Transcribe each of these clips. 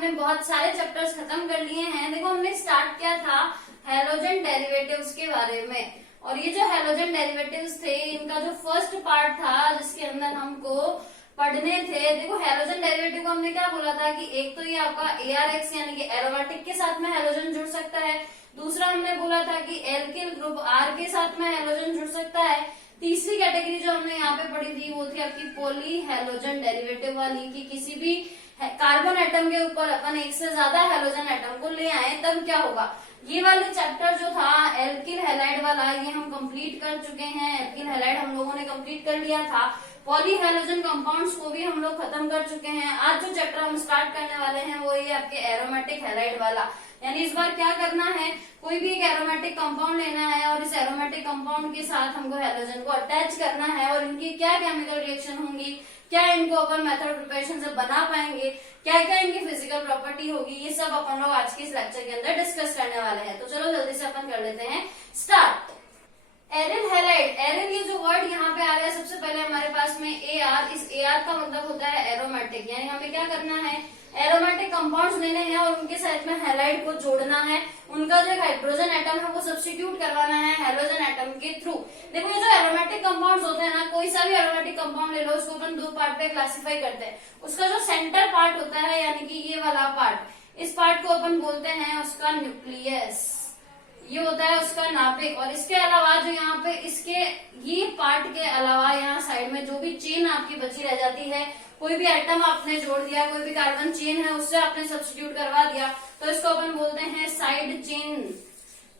हमने बहुत सारे चैप्टर्स खत्म कर लिए हैं। देखो हमने स्टार्ट किया था हैलोजन डेरिवेटिव्स के बारे में, और ये जो हैलोजन डेरिवेटिव्स थे इनका जो फर्स्ट पार्ट था जिसके अंदर हमको पढ़ने थे। देखो हैलोजन डेरिवेटिव को हमने क्या बोला था कि एक तो ये आपका ARX यानी कि एरोमेटिक के साथ में हैलोजन जुड़ सकता है, दूसरा हमने बोला था कि एल्किल ग्रुप R के साथ में हैलोजन जुड़ सकता है, तीसरी कैटेगरी जो हमने यहाँ पे पढ़ी थी वो थी आपकी पॉली हैलोजन डेरिवेटिव वाली कि किसी भी कार्बन एटम के ऊपर अपन एक से ज्यादा हैलोजन एटम को ले आए तब क्या होगा। ये वाले चैप्टर जो था एल्किल हैलाइड वाला ये हम कंप्लीट कर चुके हैं। एल्किल हैलाइड हम लोगों ने कंप्लीट कर लिया था। पॉली हैलोजन कंपाउंड्स को भी हम लोग खत्म कर चुके हैं। आज जो चैप्टर हम स्टार्ट करने वाले हैं वो ये आपके एरोमेटिक हैलाइड वाला, यानी इस बार क्या करना है, कोई भी एक एरोमेटिक कंपाउंड लेना है और इस एरोमेटिक कंपाउंड के साथ हमको हैलोजन को अटैच करना है और इनकी क्या केमिकल रिएक्शन होंगी, क्या इनको अपन मेथड प्रिपरेशन से बना पाएंगे, क्या क्या इनकी फिजिकल प्रॉपर्टी होगी, ये सब अपन लोग आज के इस लेक्चर के अंदर डिस्कस करने वाले हैं। तो चलो जल्दी से अपन कर लेते हैं स्टार्ट। एरिल हैलाइड, एरिल ये जो वर्ड यहाँ पे आ रहा है सबसे पहले हमारे पास में AR, इस AR का मतलब होता है एरोमेटिक, यानी हमें क्या करना है, एरोमेटिक कंपाउंड्स लेने हैं और उनके साथ में हैलाइड को जोड़ना है, उनका जो हाइड्रोजन एटम है वो सब्स्टिट्यूट करवाना है हैलोजन एटम के थ्रू। देखो ये जो एरोमेटिक कंपाउंड्स होते हैं ना, कोई सा भी एरोमेटिक कंपाउंड ले लो उसको अपन दो पार्ट पे क्लासिफाई करते हैं। उसका जो सेंटर पार्ट होता है यानी कि ये वाला पार्ट, इस पार्ट को अपन बोलते हैं उसका न्यूक्लियस, ये होता है उसका नाभिक। और इसके अलावा जो यहाँ पे इसके ये पार्ट के अलावा यहाँ साइड में जो भी चेन आपकी बची रह जाती है, कोई भी एटम आपने जोड़ दिया, कोई भी कार्बन चेन है उससे आपने सब्स्टिट्यूट करवा दिया तो इसको अपन बोलते हैं साइड चेन,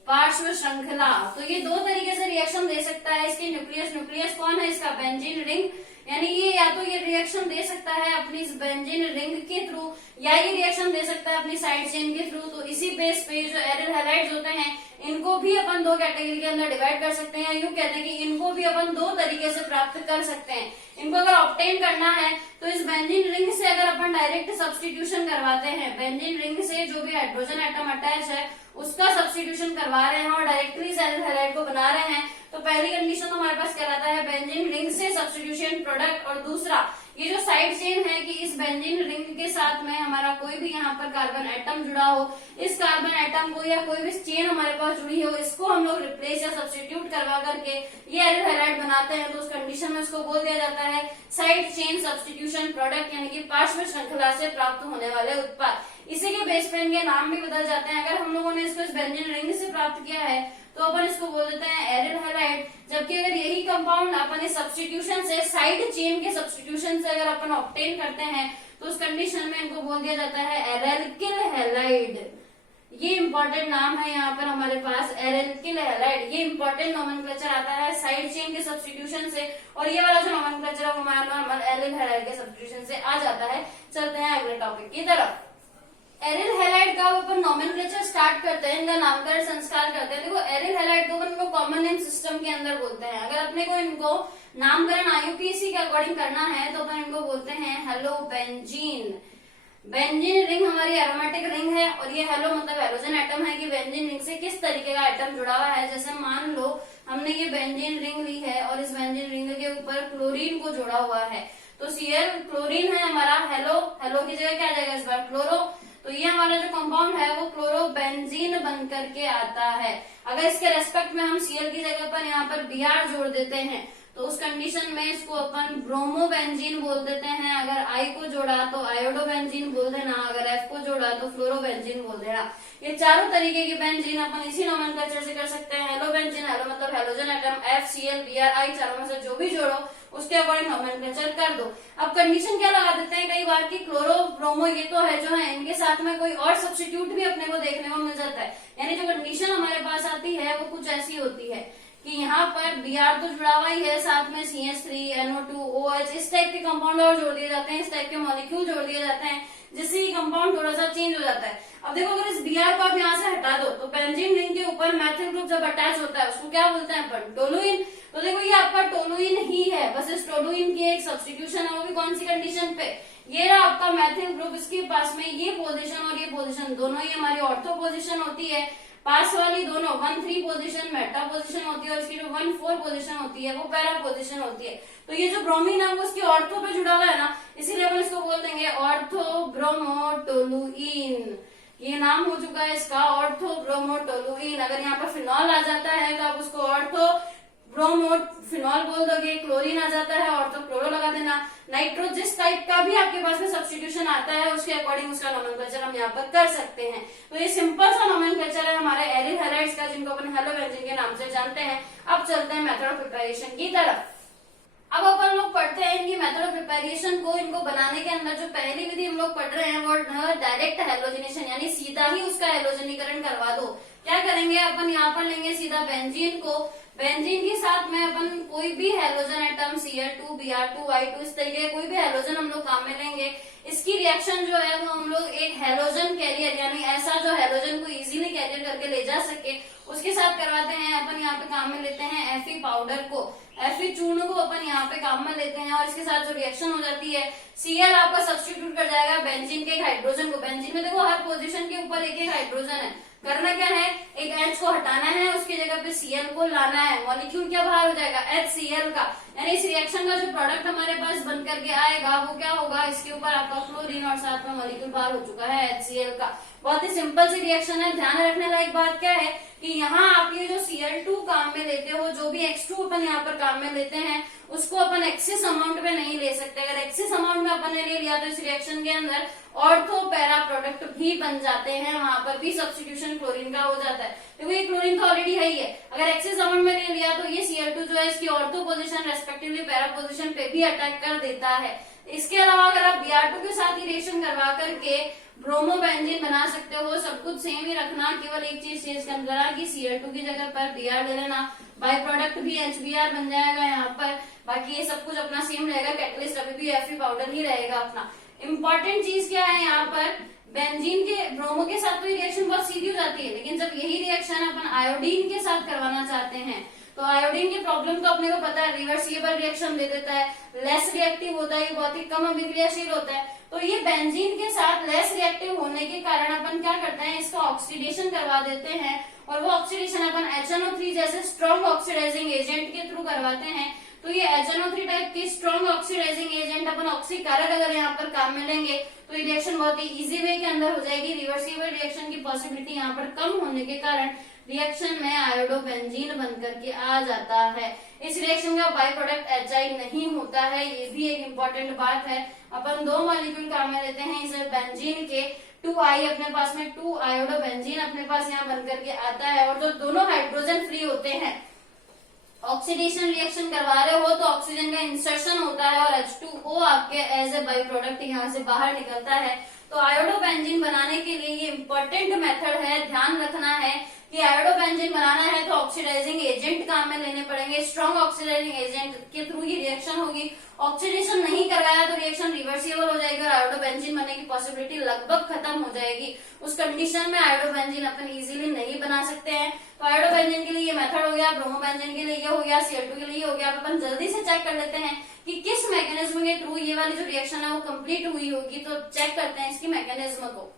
पार्श्व श्रृंखला। तो ये दो तरीके से रिएक्शन दे सकता है इसके न्यूक्लियस। न्यूक्लियस कौन है इसका, बेंजीन रिंग, यानी ये या तो ये रिएक्शन दे सकता है अपनी इस बेंजीन रिंग के थ्रू या ये रिएक्शन दे सकता है अपनी साइड चेन के थ्रू। तो इसी बेस पे जो एरिल हैलाइड्स होते हैं इनको भी अपन दो कैटेगरी के अंदर डिवाइड कर सकते हैं। यूं कहते हैं कि इनको भी अपन दो तरीके से प्राप्त कर सकते हैं। इनको अगर ऑब्टेन करना है तो इस बेंजीन रिंग से अगर अपन डायरेक्ट सब्स्टिट्यूशन करवाते हैं, बेंजीन रिंग से जो भी हाइड्रोजन एटम अटैच है उसका सब्स्टिट्यूशन करवा रहे हैं और डायरेक्टली एरिल हैलाइड को बना रहे हैं, तो पहली कंडीशन तो हमारे पास कहलाता है बेंजीन रिंग से सब्स्टिट्यूशन प्रोडक्ट, और दूसरा ये जो साइड चेन है कि इस बेंजीन रिंग के साथ में हमारा कोई भी यहाँ पर कार्बन एटम जुड़ा हो, इस कार्बन एटम को या कोई भी चेन हमारे पास जुड़ी हो इसको हम लोग रिप्लेस या सब्स्टिट्यूट करवा करके ये एरिल हैलाइड बनाते हैं। तो उस कंडीशन में उसको बोल दिया जाता है साइड चेन सब्स्टिट्यूशन प्रोडक्ट, यानी कि पार्श्व श्रृंखला से प्राप्त होने वाले उत्पाद। इसी के बेस पे इनके नाम भी बदल जाते हैं। अगर हम लोगों ने इसको इस बेंजीन रिंग से प्राप्त किया है तो अपन इसको बोल देते हैं एरिल हैलाइड, जबकि अगर यही कंपाउंड अपन इस सब्स्टिट्यूशन से साइड चेन के सब्स्टिट्यूशन से अगर अपन ऑब्टेन करते हैं तो उस कंडीशन में इनको बोल दिया जाता है एल्किल हैलाइड। ये इंपॉर्टेंट नाम है यहाँ पर हमारे पास एल्किल हैलाइड। ये इंपॉर्टेंट नोमेनक्लेचर आता है साइड चेन के सब्स्टिट्यूशन से, और ये वाला जो नोमेनक्लेचर है वो हमारा एरिल हैलाइड के सब्स्टिट्यूशन से आ जाता है। चलते हैं अगले टॉपिक की तरफ। एरिल हैलाइड का अपन नोमेनक्लेचर स्टार्ट करते हैं, इनका नामकरण संस्कार करते हैं। देखो एरिल हैलाइड को अपन कॉमन नेम सिस्टम के अंदर बोलते हैं। अगर अपने को इनको नामकरण IUPAC के अकॉर्डिंग करना है तो अपन इनको बोलते हैं हेलो बेंजीन। बेंजीन रिंग हमारी एरोमेटिक रिंग है और ये हेलो मतलब हैलोजन एटम है कि बेंजीन रिंग से किस तरीके का एटम जुड़ा हुआ है। जैसे मान लो हमने ये बेंजीन रिंग ली है और इस बेंजीन रिंग के ऊपर क्लोरीन को जोड़ा हुआ है, तो Cl क्लोरीन है हमारा, हेलो हेलो की जगह क्या आ जाएगा इस बार क्लोरो, तो ये हमारा जो कंपाउंड है वो क्लोरोबेंजीन बन करके आता है। अगर इसके रेस्पेक्ट में हम Cl की जगह पर यहाँ पर Br जोड़ देते हैं तो उस कंडीशन में इसको अपन ब्रोमोबेंजीन बोल देते हैं। अगर I को जोड़ा तो आयोडोबेंजीन बोल देना, अगर F को जोड़ा तो फ्लोरोबेंजीन बोल देना। ये चारों तरीके की बेंजीन अपन इसी नोमेनक्लेचर से कर सकते हैं। हेलो बेंजीन, हेलो मतलब halogen atom, F Cl Br I चारों में से जो भी जोड़ो उसके अकॉर्डिंग नोमेनक्लेचर कर दो। अब कंडीशन क्या लगा देते हैं कई बार की क्लोरो ब्रोमो ये तो है जो है, इनके साथ में कोई और सब्स्टिट्यूट भी अपने को देखने को मिल जाता है। यानी जो कंडीशन हमारे पास आती है वो कुछ ऐसी होती है कि यहाँ पर Br तो जुड़ा हुआ ही है, साथ में CH3 NO2 OH इस टाइप के कंपाउंड और जोड़ दिए जाते हैं, इस टाइप के मॉलिक्यूल जोड़ दिए जाते हैं जिससे कंपाउंड थोड़ा सा चेंज हो जाता है। अब देखो अगर इस Br को आप यहाँ से हटा दो तो बेंजीन रिंग के ऊपर मैथिल ग्रुप जब अटैच होता है उसको क्या बोलते हैं अपन, टोलुइन। तो देखो ये आपका टोलुइन ही है, बस इस टोलुइन की एक सब्स्टिट्यूशन है, वो भी कौन सी कंडीशन पे, ये रहा आपका मैथिल ग्रुप, इसके पास में ये पोजीशन और ये पोजीशन दोनों ही हमारी ऑर्थो पोजीशन होती है। पास वाली दोनों 1,3 पोजीशन मेटा पोजीशन होती है और इसकी जो 1,4 पोजीशन होती है वो पैरा पोजीशन होती है। तो ये जो ब्रोमीन है वो उसकी ऑर्थो पे जुड़ा हुआ है ना, इसीलिए अपन इसको बोल देंगे ऑर्थो ब्रोमोटोलुइन। ये नाम हो चुका है इसका ऑर्थो ब्रोमोटोलुइन। अगर यहाँ पर फिनॉल आ जाता है तो आप उसको ऑर्थो ब्रोमोफिनॉल बोल दोगे, क्लोरीन आ जाता है ऑर्थो क्लोरो लगा देना। नाइट्रो जिस टाइप का भी आपके पास में सब्स्टिट्यूशन आता है उसके अकॉर्डिंग उसका नोमेनक्लेचर हम यहाँ पर कर सकते हैं। तो ये सिंपल सा नोमेनक्लेचर है हमारे एरिल हैलाइड्स का, जिनको अपन हेलोबेंजीन के नाम से जानते हैं। अब चलते हैं मेथड ऑफ प्रिपरेशन की तरफ। अब अपन लोग पढ़ते हैं इनकी मेथड ऑफ प्रिपरेशन को। इनको बनाने के अंदर जो पहली विधि हम लोग पढ़ रहे हैं वो डायरेक्ट हेलोजिनेशन, यानी सीधा ही उसका हेलोजनीकरण करवा दो। क्या करेंगे अपन, यहाँ पर लेंगे सीधा बेंजीन को। बेंजीन के साथ में अपन कोई भी halogen atom Cl2, Br2, Y2 इस तरीके कोई भी हेलोजन हम लोग काम में लेंगे। इसकी रिएक्शन जो है वो हम लोग एक हेलोजन कैरियर, यानी ऐसा जो हेलोजन को इजीली कैरियर करके ले जा सके उसके साथ करवाते हैं। अपन यहाँ पे काम में लेते हैं Fe पाउडर को, Fe चूर्ण को अपन यहाँ पे काम में लेते हैं और इसके साथ जो रिएक्शन हो जाती है Cl आपका सब्स्टिट्यूट कर जाएगा बेंजीन के एक हाइड्रोजन को। बेंजीन में देखो हर पोजीशन के ऊपर एक एक हाइड्रोजन है। करना क्या है, एक H को हटाना है, उसकी जगह पे Cl को लाना है। मॉलिक्यूल क्या बाहर हो जाएगा, HCl का। यानी इस रिएक्शन का जो प्रोडक्ट हमारे पास बन करके आएगा वो क्या होगा, इसके ऊपर आपका क्लोरीन और साथ में मॉलिक्यूल बाहर हो चुका है HCl का। बहुत ही सिंपल सी रिएक्शन है। ध्यान रखने लायक बात क्या है कि यहाँ आप ये जो Cl2 काम में लेते हो, जो भी X2 अपन यहाँ पर काम में लेते हैं उसको अपन एक्सेस अमाउंट में नहीं ले सकते। अगर एक्सेस अमाउंट में अपन ने ले लिया तो इस रिएक्शन के अंदर ऑर्थो पैरा प्रोडक्ट भी बन जाते हैं, वहां पर भी सब्स्टिट्यूशन क्लोरीन का हो जाता है। देखो ये क्लोरीन तो ऑलरेडी है ही है, अगर एक्सेस अमाउंट में ले लिया तो ये Cl2 जो है इसकी ortho position respectively para position पे भी अटैक कर देता है। इसके अलावा अगर आप Br2 के साथ ही रिएक्शन करवा करके ब्रोमोबेंजीन बना सकते हो। सब कुछ सेम ही रखना, केवल एक चीज चेंज करना कि Cl2 की जगह पर Br ले लेना, बाई प्रोडक्ट भी HBr बन जाएगा यहाँ पर। बाकी ये सब कुछ अपना सेम रहेगा, कैटलिस्ट अभी भी Fe पाउडर ही रहेगा अपना। इम्पोर्टेंट चीज क्या है यहाँ पर, बेंजीन के ब्रोमो के साथ तो ये रिएक्शन बहुत सीधी हो जाती है, लेकिन जब यही रिएक्शन अपन आयोडीन के साथ करवाना चाहते हैं तो आयोडीन की प्रॉब्लम तो अपने को पता है, रिवर्सिबल रिएक्शन दे देता है, लेस रिएक्टिव होता है, बहुत ही कम अभिक्रियाशील होता है। तो ये बेंजीन के साथ लेस रिएक्टिव होने के कारण अपन क्या करते हैं, इसका ऑक्सीडेशन करवा देते हैं और वो ऑक्सीडेशन अपन HNO3 जैसे स्ट्रॉन्ग ऑक्सीडाइजिंग एजेंट के थ्रू करवाते हैं। तो ये HNO3 टाइप की स्ट्रॉन्ग ऑक्सीडाइजिंग एजेंट अपन ऑक्सीकारक अगर यहाँ पर काम में लेंगे तो ये रिएक्शन बहुत ही इजी वे के अंदर हो जाएगी। रिवर्सिबल रिएक्शन की पॉसिबिलिटी यहाँ पर कम होने के कारण रिएक्शन में आयोडोबेंजीन बनकर के आ जाता है। इस रिएक्शन का बाई प्रोडक्ट HI नहीं होता है, ये भी एक इम्पोर्टेंट बात है। अपन दो मॉलिक्यूल काम में लेते हैं, इसे बेंजीन के 2I अपने पास में 2 आयोडोबेंजीन अपने पास यहाँ बनकर के आता है और जो दोनों हाइड्रोजन फ्री होते हैं, ऑक्सीडेशन रिएक्शन करवा रहे हो तो ऑक्सीजन का इंसर्शन होता है और H2O आपके एज ए बाई प्रोडक्ट यहाँ से बाहर निकलता है। तो आयोडोबेंजीन बनाने के लिए ये इम्पोर्टेंट मेथड है, ध्यान रखना है कि आयोडोबेंजीन बनाना है तो ऑक्सीडाइजिंग एजेंट काम में लेने पड़ेंगे। स्ट्रॉन्ग ऑक्सीडाइजिंग एजेंट के थ्रू ही रिएक्शन होगी। ऑक्सीडेशन नहीं करवाया तो रिएक्शन रिवर्सिबल हो जाएगी और आयोडोबेंजीन बनने की पॉसिबिलिटी लगभग खत्म हो जाएगी। उस कंडीशन में आयोडोबेंजीन अपन इजीली नहीं बना सकते हैं। तो आयोडोबेंजीन के लिए ये मेथड हो गया, ब्रोमोबेंजीन के लिए ये हो गया, Cl2 के लिए हो गया। अपन जल्दी से चेक कर लेते हैं कि किस मैकेनिज्म के थ्रू ये वाली जो रिएक्शन है वो कंप्लीट हुई होगी। तो चेक करते हैं इसकी मैकेनिज्म को।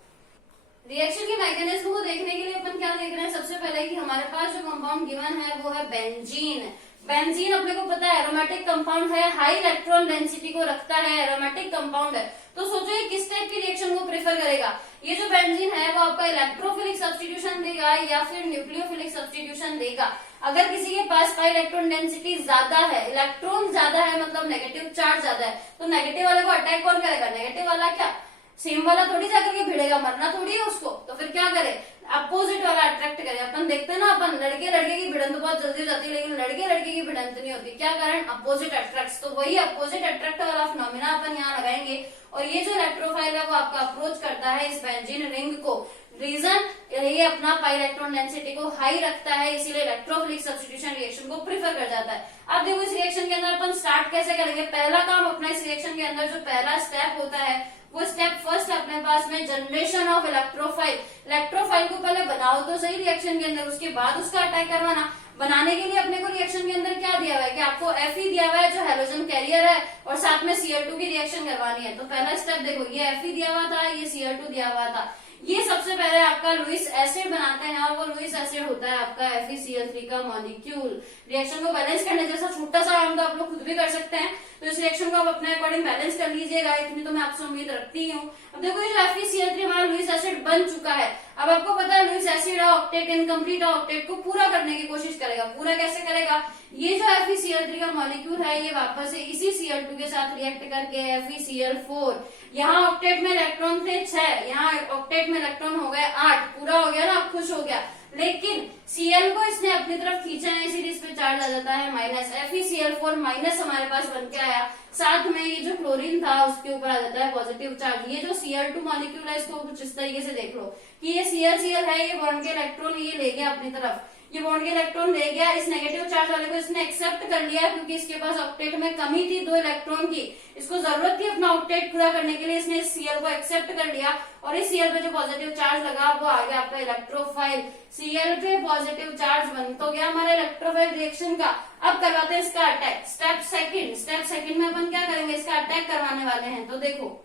रिएक्शन की मैकेनिज्म को देखने के लिए अपन क्या देख रहे हैं, सबसे पहले कि हमारे पास जो कंपाउंड गिवन है वो है बेंजीन। बेंजीन अपने को पता है एरोमेटिक कंपाउंड है, हाई इलेक्ट्रॉन डेंसिटी को रखता है, एरोमेटिक कंपाउंड है। तो सोचो ये किस टाइप की रिएक्शन को प्रेफर करेगा। ये जो बेंजीन है वो आपका इलेक्ट्रोफिलिक सब्स्टिट्यूशन देगा या फिर न्यूक्लियोफिलिक सब्स्टिट्यूशन देगा। अगर किसी के पास पाई इलेक्ट्रॉन डेंसिटी ज्यादा है, इलेक्ट्रॉन ज्यादा है मतलब नेगेटिव चार्ज ज्यादा है, तो नेगेटिव वाले को अटैक कौन करेगा, नेगेटिव वाला। क्या सेम वाला थोड़ी जाकर के भिड़ेगा, मरना थोड़ी है उसको। तो फिर क्या करे, अपोजिट वाला अट्रैक्ट करे। अपन देखते हैं ना, अपन लड़के लड़के की भिड़ंत बहुत जल्दी हो जाती है, लेकिन लड़के लड़के की भिड़ंत नहीं होती। क्या कारण, अपोजिट अट्रैक्ट। तो वही अपोजिट अट्रैक्ट वाला फिनोमिना अपन यहाँ लगाएंगे और ये जो इलेक्ट्रोफाइल है वो आपका अप्रोच करता है इस बेंजीन रिंग को। रीजन ये अपना पाई इलेक्ट्रॉन डेंसिटी को हाई रखता है, इसीलिए इलेक्ट्रोफिलिक सब्स्टिट्यूशन रिएक्शन को प्रीफर कर जाता है। अब देखो इस रिएक्शन के अंदर अपन स्टार्ट कैसे करेंगे। पहला काम अपना इस रिएक्शन के अंदर जो पहला स्टेप होता है वो स्टेप फर्स्ट अपने पास में जनरेशन ऑफ इलेक्ट्रोफाइल। इलेक्ट्रोफाइल को पहले बनाओ तो सही रिएक्शन के अंदर, उसके बाद उसका अटैक करवाना। बनाने के लिए अपने को रिएक्शन के अंदर क्या दिया हुआ है कि आपको Fe दिया हुआ है जो हेलोजन कैरियर है और साथ में Cl2 की रिएक्शन करवानी है। तो पहला स्टेप देखो, ये Fe दिया हुआ था, ये Cl2 दिया हुआ था। ये सबसे पहले आपका लुईस एसिड बनाते हैं और वो लुईस एसिड होता है आपका FeCl3 का मॉलिक्यूल। रिएक्शन को बैलेंस करने जैसा छोटा सा काम तो आप लोग खुद भी कर सकते हैं, तो इस रिएक्शन को आप अपने अकॉर्डिंग बैलेंस कर लीजिएगा, इतनी तो मैं आपसे उम्मीद रखती हूँ। अब देखो ये जो FeCl3 हमारा लुईस एसिड बन चुका है। अब आपको पता है Lewis acid octet incomplete octet को पूरा करने की कोशिश करेगा। पूरा कैसे करेगा? ये जो FeCl3 का मॉलिक्यूल है ये वापस से इसी Cl2 के साथ रिएक्ट करके FeCl4, यहाँ ऑक्टेट में इलेक्ट्रॉन थे 6, यहाँ ऑक्टेट में इलेक्ट्रॉन हो गए 8, पूरा हो गया ना, खुश हो गया। लेकिन Cl को इसने अपनी तरफ खींचा है, इसीलिए इस पे चार्ज आ जाता है माइनस। FeCl4 माइनस हमारे पास बन के आया, साथ में ये जो क्लोरीन था उसके ऊपर आ जाता है पॉजिटिव चार्ज। ये जो Cl2 मॉलिक्यूल है इसको कुछ इस तरीके से देख लो कि ये Cl है, ये बॉन्ड के इलेक्ट्रॉन ये ले गया अपनी तरफ, ये बॉन्ड के इलेक्ट्रॉन ले गया, इस नेगेटिव चार्ज वाले को इसने एक्सेप्ट कर लिया क्योंकि इसके पास ऑक्टेट में कमी थी 2 इलेक्ट्रॉन की, इसको जरूरत थी अपना ऑक्टेट पूरा करने के लिए, इसने इस Cl को एक्सेप्ट कर लिया और इस Cl पे जो पॉजिटिव चार्ज लगा वो आ गया आपका इलेक्ट्रोफाइल। Cl पे पॉजिटिव चार्ज बन तो गया हमारा इलेक्ट्रोफाइल रिएक्शन का। अब करवाते हैं इसका अटैक। स्टेप सेकंड में अपन क्या करेंगे, इसका अटैक करवाने वाले हैं। तो देखो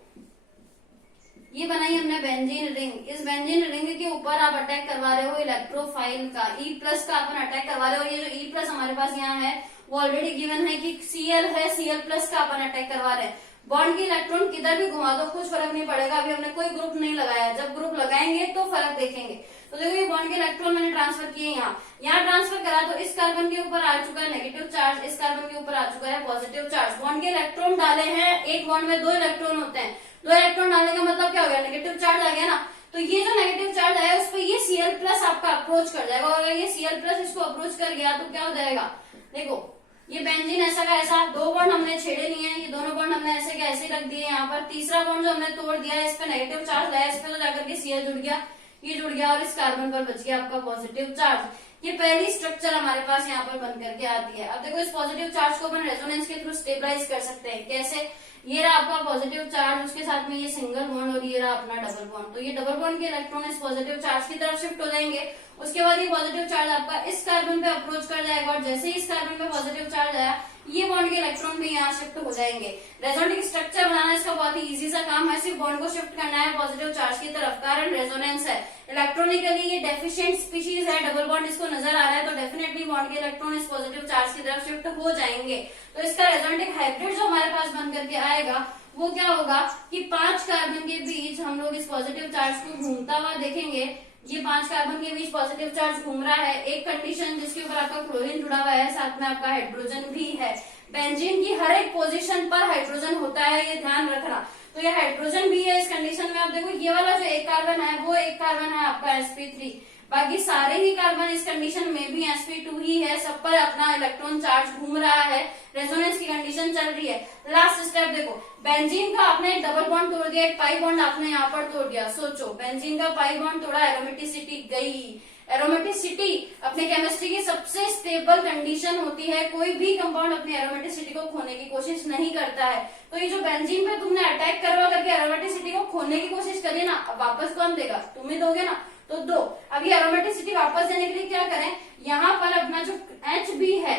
ये बनाई हमने बेंजीन रिंग, इस बेंजीन रिंग के ऊपर आप अटैक करवा रहे हो इलेक्ट्रोफाइल का, E+ का अपन अटैक करवा रहे हो। ये जो E+ हमारे पास यहाँ है वो ऑलरेडी गिवन है कि Cl है, Cl+ का अपन अटैक करवा रहे हैं। बॉन्ड के इलेक्ट्रॉन किधर भी घुमा दो कुछ फर्क नहीं पड़ेगा, अभी हमने कोई ग्रुप नहीं लगाया, जब ग्रुप लगाएंगे तो फर्क देखेंगे। तो देखो ये बॉन्ड के इलेक्ट्रॉन मैंने ट्रांसफर किए यहाँ ट्रांसफर करा तो इस कार्बन के ऊपर आ चुका है नेगेटिव चार्ज, इस कार्बन के ऊपर आ चुका है पॉजिटिव चार्ज। बॉन्ड के इलेक्ट्रॉन डाले हैं, एक बॉन्ड में 2 इलेक्ट्रॉन होते हैं, 2 इलेक्ट्रॉन डालने का मतलब क्या हो गया, नेगेटिव चार्ज आ गया ना। तो ये जो नेगेटिव चार्ज आया उस पर ये Cl+ आपका अप्रोच कर जाएगा, और अगर ये Cl+ इसको अप्रोच कर गया तो क्या हो जाएगा, देखो ये बेंजीन ऐसा का ऐसा 2 बॉन्ड हमने छेड़े नहीं है, ये दोनों बॉन्ड हमने ऐसे के ऐसे रख दिए। यहाँ पर तीसरा बॉन्ड जो हमने तोड़ दिया है इस पे नेगेटिव चार्ज लाया, इस पे तो जाकर के Cl जुड़ गया, ये जुड़ गया और इस कार्बन पर बच गया आपका पॉजिटिव चार्ज। ये पहली स्ट्रक्चर हमारे पास यहाँ पर बन करके आती है। अब देखो इस पॉजिटिव चार्ज को अपन रेजोनेंस के थ्रू स्टेबलाइज कर सकते हैं। कैसे? ये रहा आपका पॉजिटिव चार्ज, उसके साथ में ये सिंगल बॉन्ड और ये रहा अपना डबल बॉन्ड, तो ये डबल बॉन्ड के इलेक्ट्रॉन इस पॉजिटिव चार्ज की तरफ शिफ्ट हो जाएंगे। उसके बाद ये पॉजिटिव चार्ज आपका इस कार्बन पे अप्रोच कर जाएगा और जैसे ही इस कार्बन पे पॉजिटिव चार्ज आया ये बॉन्ड के इलेक्ट्रॉन भी यहाँ शिफ्ट हो जाएंगे। रेजोनेंट स्ट्रक्चर बनाना इसका बहुत ही इजी सा काम है, सिर्फ बॉन्ड को शिफ्ट करना है पॉजिटिव चार्ज की तरफ, कारण रेजोनेंस है। इलेक्ट्रॉनिकली ये डेफिशिएंट स्पीशीज है, डबल बॉन्ड इसको नजर आ रहा है तो डेफिनेटली बॉन्ड के इलेक्ट्रॉन इस पॉजिटिव चार्ज की तरफ शिफ्ट हो जाएंगे। तो इसका रेजोनेंट हाइब्रिड जो हमारे पास बन करके आएगा वो क्या होगा कि 5 कार्बन के बीच हम लोग इस पॉजिटिव चार्ज को घूमता हुआ देखेंगे। ये 5 कार्बन के बीच पॉजिटिव चार्ज घूम रहा है, एक कंडीशन जिसके ऊपर आपका क्लोरीन जुड़ा हुआ है, साथ में आपका हाइड्रोजन भी है। बेंजीन की हर एक पोजीशन पर हाइड्रोजन होता है, ये ध्यान रखना। तो ये हाइड्रोजन भी है इस कंडीशन में। आप देखो ये वाला जो एक कार्बन है वो एक कार्बन है आपका sp3, बाकी सारे ही कार्बन इस कंडीशन में भी sp2 ही है, सब पर अपना इलेक्ट्रॉन चार्ज घूम रहा है, रेजोनेंस की कंडीशन चल रही है। लास्ट स्टेप देखो, बेंजीन का आपने एक डबल बॉन्ड तोड़ दिया, एक पाई बॉन्ड आपने यहाँ पर तोड़ दिया। सोचो बेंजीन का पाई बॉन्ड तोड़ा, एरोमेटिसिटी गई। एरोमेटिसिटी अपने केमिस्ट्री की सबसे स्टेबल कंडीशन होती है, कोई भी कंपाउंड अपनी एरोमेटिसिटी को खोने की कोशिश नहीं करता है। तो ये जो बेंजीन पे तुमने अटैक करवा करके एरोमेटिसिटी को खोने की कोशिश करी ना, अब वापस कौन देगा, तुम ही दोगे ना, तो दो। अब ये एरोमेटिसिटी वापस देने के लिए क्या करें, यहाँ पर अपना जो H भी है,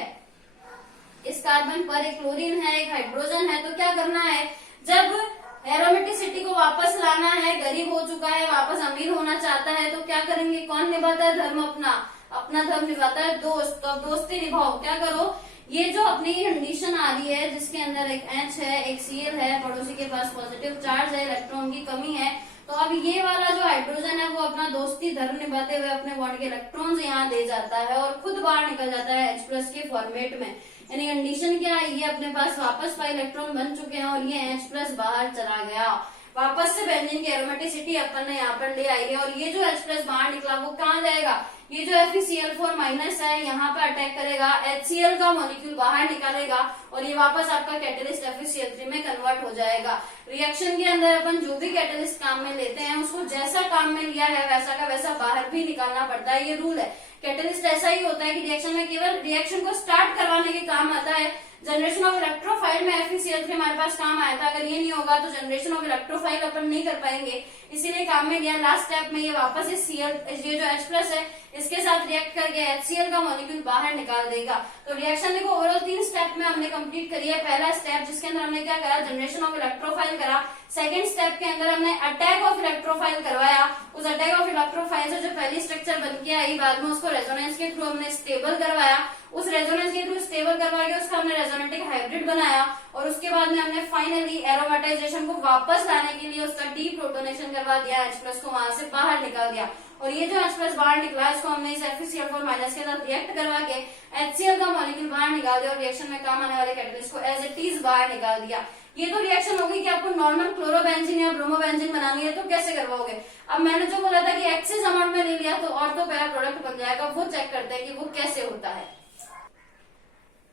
इस कार्बन पर एक क्लोरीन है एक हाइड्रोजन है, तो क्या करना है, जब एरोमेटिसिटी को वापस लाना है, गरीब हो चुका है वापस अमीर होना चाहता है, तो क्या करेंगे, कौन निभाता है धर्म, अपना धर्म निभाता है दोस्त। तो दोस्ती निभाओ, क्या करो, ये जो अपनी कंडीशन आ रही है जिसके अंदर एक H है एक Cl है, पड़ोसी के पास पॉजिटिव चार्ज है, इलेक्ट्रॉन की कमी है, तो अब ये वाला जो हाइड्रोजन है वो अपना दोस्ती धर्म निभाते हुए अपने बॉन्ड के इलेक्ट्रॉन्स यहाँ दे जाता है और खुद बाहर निकल जाता है H+ के फॉर्मेट में। यानी कंडीशन क्या है, ये अपने पास वापस 5 इलेक्ट्रॉन बन चुके हैं और ये H+ बाहर चला गया। वापस से बेंजीन की एरोमेटिसिटी अपन ने यहाँ पर ले आई है और ये जो H+ बाहर निकला वो कहाँ जाएगा, ये जो FeCl4- है यहाँ पे अटैक करेगा, HCl का मॉलिक्यूल बाहर निकालेगा और ये वापस आपका कैटलिस्ट FeCl3 में कन्वर्ट हो जाएगा। रिएक्शन के अंदर अपन जो भी कैटलिस्ट काम में लेते हैं उसको जैसा काम में लिया है वैसा का वैसा बाहर भी निकालना पड़ता है, ये रूल है। कैटलिस्ट ऐसा ही होता है कि रिएक्शन में केवल रिएक्शन को स्टार्ट करवाने के काम आता है। जनरेशन ऑफ इलेक्ट्रोफाइल में FeCl3 हमारे पास काम आया था, अगर ये नहीं होगा तो जनरेशन ऑफ इलेक्ट्रोफाइल अपन नहीं कर पाएंगे, इसीलिए काम में लिया। लास्ट स्टेप में ये वापस इस ये जो H+ है इसके साथ रिएक्ट करके HCl का मॉलिक्यूल बाहर निकाल देगा। तो रिएक्शन देखो ओवरऑल 3 स्टेप में हमने कंप्लीट करी है पहला स्टेप, जिसके अंदर हमने क्या करा, जनरेशन ऑफ इलेक्ट्रोफाइल करा। सेकंड स्टेप के अंदर हमने अटैक ऑफ इलेक्ट्रोफाइल करवाया। उस अटैक ऑफ इलेक्ट्रोफाइल से जो पहली स्ट्रक्चर बन के आई, बाद में उसको रेजोनेंस के थ्रू हमने स्टेबल करवाया। उस रेजोनेंस के थ्रू स्टेबल करवा के उसका हमने रेजोनेटिक हाइब्रिड बनाया, और उसके बाद में हमने फाइनली एरोमेटाइजेशन को वापस लाने के लिए उसका डी प्रोटोनेशन करवा दिया, H+ को वहां से बाहर निकाल दिया। और ये जो H+ बाहर निकला, इसको हमने इस FeCl4- के साथ रिएक्ट करवा के HCl का मॉलिक्यूल बाहर निकाल दिया, और रिएक्शन में काम आने वाले कैटलिस्ट को एज इट इज बाहर निकाल दिया। ये तो रिएक्शन होगी कि आपको नॉर्मल क्लोरोबेंजीन या ब्रोमोबेंजीन बनानी है तो कैसे करवाओगे। अब मैंने जो बोला था कि एक्सिस अमाउंट में ले लिया तो ऑर्थो पैरा प्रोडक्ट बन जाएगा, वो चेक करते हैं कि वो कैसे होता है।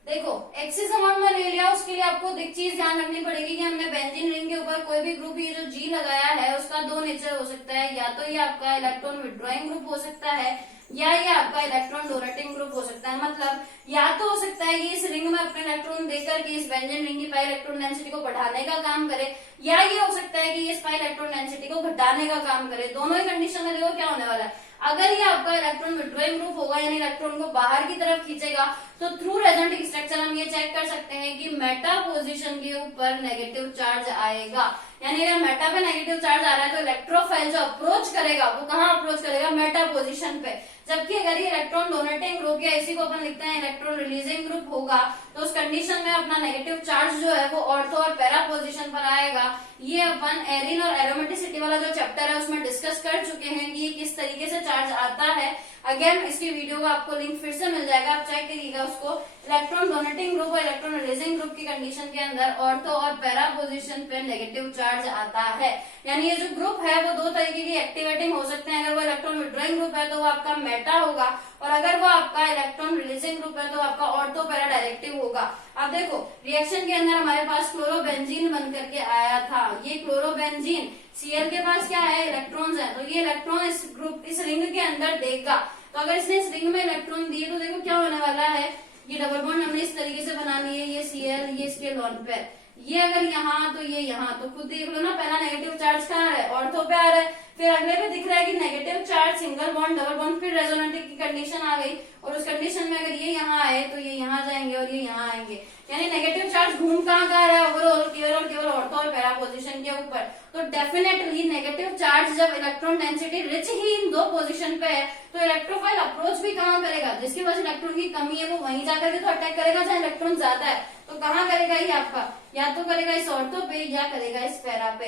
देखो, एक्सिस अमाउंट में ले लिया, उसके लिए आपको एक चीज ध्यान रखनी पड़ेगी कि हमने बेंजीन रिंग के ऊपर कोई भी ग्रुप, ये जो G लगाया है, उसका दो नेचर हो सकता है, या तो ये आपका इलेक्ट्रॉन विड्रॉइंग ग्रुप हो सकता है, या ये आपका इलेक्ट्रॉन डोनेटिंग ग्रुप हो सकता है। मतलब या तो हो सकता है कि इस रिंग में अपने इलेक्ट्रॉन देकर के इस बेंजीन रिंग की पाई इलेक्ट्रॉन डेंसिटी को बढ़ाने का काम करे, या ये हो सकता है कि इस पाई इलेक्ट्रॉन डेंसिटी को घटाने का काम करे। दोनों ही कंडीशन में देखो क्या होने वाला है। अगर ये आपका इलेक्ट्रॉन विड्रॉइंग ग्रुप होगा, यानी इलेक्ट्रॉन को बाहर की तरफ खींचेगा, तो थ्रू रेजोनेटिक स्ट्रक्चर हम ये चेक कर सकते हैं कि मेटा पोजीशन के ऊपर नेगेटिव चार्ज आएगा। यानी अगर मेटा पे नेगेटिव चार्ज आ रहा है तो इलेक्ट्रोफाइल जो अप्रोच करेगा वो कहाँ अप्रोच करेगा, मेटा पोजीशन पे। जबकि अगर ये इलेक्ट्रॉन डोनेटिंग ग्रुप, या इसी को अपन लिखते हैं इलेक्ट्रॉन रिलीजिंग ग्रुप होगा, तो उस कंडीशन में अपना नेगेटिव चार्ज जो है वो ऑर्थो और पैरा पोजीशन पर आएगा। ये अपन एरिन और एरोमेटिसिटी वाला जो चैप्टर है उसमें डिस्कस कर चुके हैं कि ये किस तरीके से चार्ज आता है। अगेन इसकी वीडियो का आपको लिंक फिर से मिल जाएगा, आप चेक करिएगा उसको। इलेक्ट्रॉन डोनेटिंग ग्रुप और इलेक्ट्रॉन रिलीजिंग ग्रुप की कंडीशन के अंदर ऑर्थो और पैरा पोजीशन पे नेगेटिव चार्ज आता है। यानी ये जो ग्रुप है वो दो तरीके की एक्टिवेटिंग हो सकते हैं। अगर वो इलेक्ट्रॉन विड्रॉइंग ग्रुप है तो वो आपका मेटा होगा, और अगर वो आपका इलेक्ट्रॉन रिलीजिंग ग्रुप है तो आपका ऑर्थो पैरा डायरेक्टिव होगा। अब देखो, रिएक्शन के अंदर हमारे पास क्लोरोबेंजीन बन करके आया था। ये क्लोरोबेंजीन, Cl के पास क्या है, इलेक्ट्रॉन्स है, तो ये इलेक्ट्रॉन इस ग्रुप, इस रिंग के अंदर देगा। तो अगर इसने इस रिंग में इलेक्ट्रॉन दिए तो देखो क्या होने वाला है, ये डबल बॉन्ड हमने इस तरीके से बना लिए, ये Cl, ये इसके लोन पेयर, ये अगर यहाँ तो ये यहाँ, तो खुद देख लो ना, पहला नेगेटिव चार्ज कहाँ है, ऑर्थो पे आ रहा है, फिर अगले पे दिख रहा है कि negative charge, single bond, double bond, फिर रेजोनेटिक की कंडीशन आ गई, और उस कंडीशन में अगर ये यहाँ आए तो ये यहाँ जाएंगे और ये यहाँ आएंगे। यानी नेगेटिव चार्ज घूम कहाँ रहा है, ओवरऑल केवल और केवल ऑर्थो और पैरा पोजीशन के ऊपर। तो डेफिनेटली नेगेटिव चार्ज जब इलेक्ट्रॉन डेंसिटी रिच ही इन दो पोजीशन पे है, तो इलेक्ट्रोफाइल अप्रोच भी कहाँ करेगा, जिसके पास इलेक्ट्रॉन की कमी है वो वहीं जाकर के तो अटैक करेगा जहाँ इलेक्ट्रॉन ज्यादा है। तो कहाँ करेगा ये आपका, या तो करेगा इस ऑर्थो पे या करेगा इस पैरा पे।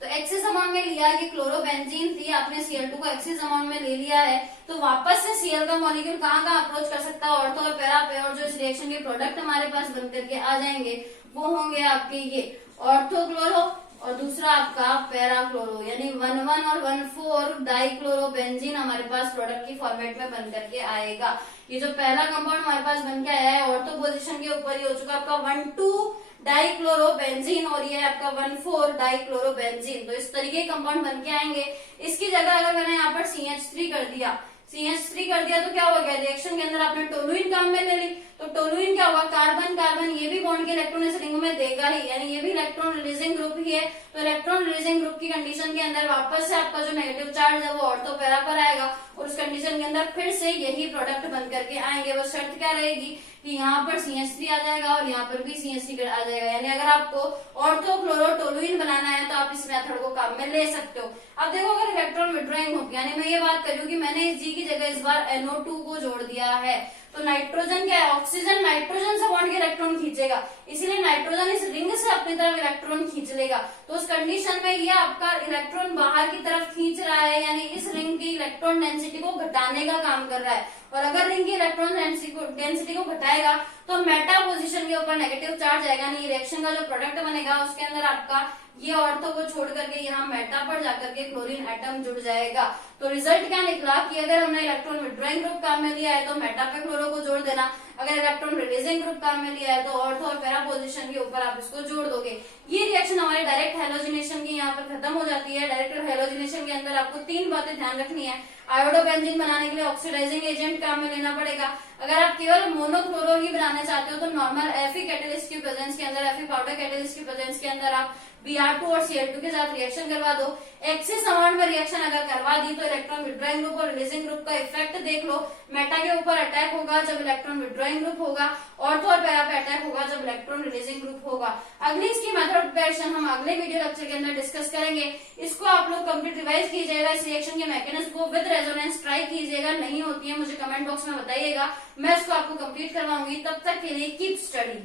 तो एक्सिस अमाउंट में लिया, ये क्लोरोबेंजीन थी, आपने Cl2 को एक्सिस अमाउंट में ले लिया है, तो वापस से Cl का मॉलिक्यूल कहाँ अप्रोच कर सकता है, ऑर्थो और पैरा पे। और जो इस रिएक्शन के प्रोडक्ट हमारे पास बन करके आ जाएंगे वो होंगे आपके ये ऑर्थो क्लोरो और दूसरा आपका पैरा क्लोरो, यानी 1,1 और 1,4 डाइक्लोरोबेंजीन हमारे पास प्रोडक्ट की फॉर्मेट में बन करके आएगा। ये जो पहला कंपाउंड हमारे पास बन के आया है ऑर्थो पोजीशन के ऊपर, ये हो चुका आपका 1,2 डाइक्लोरोबेंजीन, और ये आपका 1,4 डाइक्लोरोबेंजीन। तो इस तरीके के कंपाउंड बन के आएंगे। इसकी जगह अगर मैंने यहाँ पर CH3 कर दिया, CH3 कर दिया तो क्या हो गया, रिएक्शन के अंदर आपने टोलुइन काम में ले ली, तो टोलुइन क्या हुआ, कार्बन कार्बन, ये भी बॉन्ड के इलेक्ट्रॉन इस रिंग में देगा ही, यानी ये भी इलेक्ट्रॉन रिलीजिंग ग्रुप ही है। तो इलेक्ट्रॉन रिलीजिंग ग्रुप की कंडीशन के अंदर वापस से आपका जो नेगेटिव चार्ज है वो ऑर्थो पैरा पर आएगा, और उस कंडीशन के अंदर फिर से यही प्रोडक्ट बन करके आएंगे। बस शर्त क्या रहेगी कि यहाँ पर CH3 आ जाएगा और यहाँ पर भी CH3 आ जाएगा। यानी अगर आपको ऑर्थो क्लोरो टोलुइन बनाना है तो आप इस मेथड को काम में ले सकते हो। अब देखो, अगर इलेक्ट्रॉन विड्रॉइंग होती है, यानी मैं ये बात करूँ कि मैंने इस G की जगह इस बार NO2 को जोड़ दिया है, तो नाइट्रोजन क्या है, ऑक्सीजन नाइट्रोजन से बॉन्ड के इलेक्ट्रॉन खींचेगा, इसीलिए नाइट्रोजन इस रिंग से अपनी तरफ इलेक्ट्रॉन खींच लेगा। तो उस कंडीशन में ये आपका इलेक्ट्रॉन बाहर की तरफ खींच रहा है, यानी इस रिंग की इलेक्ट्रॉन डेंसिटी को घटाने का काम कर रहा है। और अगर रिंग की इलेक्ट्रॉन डेंसिटी को घटाएगा तो मेटा पोजीशन के ऊपर नेगेटिव चार्ज आएगा, यानी रिएक्शन का जो प्रोडक्ट बनेगा उसके अंदर आपका ये ऑर्थो को छोड़ करके यहाँ मेटा पर जाकर के क्लोरीन एटम जुड़ जाएगा। तो रिजल्ट क्या निकला कि अगर हमने इलेक्ट्रॉन विड्रॉइंग ग्रुप काम में लिया है तो मेटा पे क्लोरो को जोड़ देना, अगर इलेक्ट्रॉन रिलीजिंग ग्रुप काम में लिया है तो ऑर्थो और पैरा पोजीशन के ऊपर आप इसको जोड़ दोगे। ये रिएक्शन हमारे डायरेक्ट हेलोजिनेशन की यहाँ पर खत्म हो जाती है। डायरेक्ट हेलोजिनेशन के अंदर आपको 3 बातें ध्यान रखनी है। आयोडोबेंजीन बनाने के लिए ऑक्सीडाइजिंग एजेंट काम में लेना पड़ेगा। अगर आप केवल मोनोक्लोरो ही बनाना चाहते हो तो नॉर्मल Fe कैटेलिस्ट की प्रेजेंस के अंदर, Fe पाउडर कैटेलिस्ट की प्रेजेंस के अंदर आप Br2 और Cl2 के साथ रिएक्शन करवा दो। एक्सिस अमाउंट में रिएक्शन अगर करवा दी तो इलेक्ट्रॉन विड्रॉइंग ग्रुप और रिलीजिंग ग्रुप का इफेक्ट देख लो। मेटा के ऊपर अटैक होगा जब इलेक्ट्रॉन विड्रॉइंग ग्रुप होगा, ऑर्थो और पैरा पे अटैक होगा जब इलेक्ट्रॉन रिलीजिंग ग्रुप होगा। अगली इसकी मेथड ऑफ प्रिपरेशन हम अगले वीडियो लेक्चर के अंदर डिस्कस करेंगे। इसको आप लोग कंप्लीट रिवाइज कीजिएगा, इस रिएक्शन के मैकेनिज्म को विद रेजोनेंस ट्राई कीजिएगा, नहीं होती है मुझे कमेंट बॉक्स में बताइएगा, मैं इसको आपको कंप्लीट करवाऊंगी। तब तक के लिए कीप स्टडी।